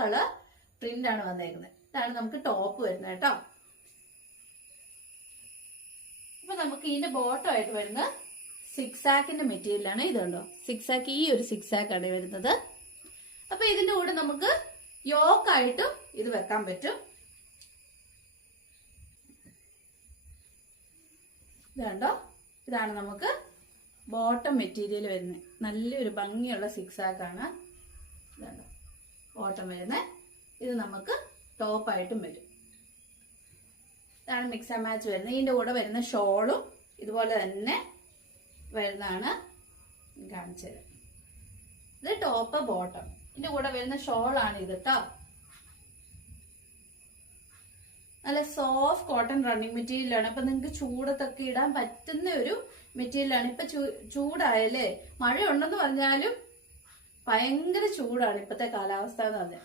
Colour print ആണ് വന്നേക്കുന്നത്. ഇതാണ് നമുക്ക് ടോപ്പ് വരുന്നത് കേട്ടോ. അപ്പൊ നമുക്ക് ഇതിന്റെ ബോട്ടം ആയിട്ട് വരുന്ന സിക്സാക്കിന്റെ മെറ്റീരിയലാണ്. ഇതുണ്ടോ, സിക്സാക്ക്, ഈ ഒരു സിക്സാക്കാണ് വരുന്നത്. അപ്പൊ ഇതിന്റെ കൂടെ നമുക്ക് യോക്കായിട്ടും ഇത് വെക്കാൻ പറ്റും. ഇതുണ്ടോ, ഇതാണ് നമുക്ക് ബോട്ടം മെറ്റീരിയൽ വരുന്നത്. നല്ലൊരു ഭംഗിയുള്ള സിക്സാക്കാണ്. ഇതുണ്ടോ ബോട്ടം വരുന്നത്. ഇത് നമുക്ക് ടോപ്പായിട്ടും വരും. ഇതാണ് മിക്സ് ആൻഡ് മാച്ച് വരുന്നത്. ഇതിന്റെ കൂടെ വരുന്ന ഷോളും ഇതുപോലെ തന്നെ വരുന്നതാണ്. കാണിച്ചു തരാം. ഇത് ടോപ്പ് ബോട്ടം. ഇതിന്റെ കൂടെ വരുന്ന ഷോളാണ് ഇത് കേട്ടോ. നല്ല സോഫ്റ്റ് കോട്ടൺ റണ്ണിങ് മെറ്റീരിയലാണ്. അപ്പൊ നിങ്ങൾക്ക് ചൂടത്തൊക്കെ ഇടാൻ പറ്റുന്ന ഒരു മെറ്റീരിയലാണ്. ഇപ്പൊ ചൂടായല്ലേ, മഴ ഉണ്ടെന്ന് പറഞ്ഞാലും ഭയങ്കര ചൂടാണ് ഇപ്പത്തെ കാലാവസ്ഥ എന്ന് പറഞ്ഞാൽ.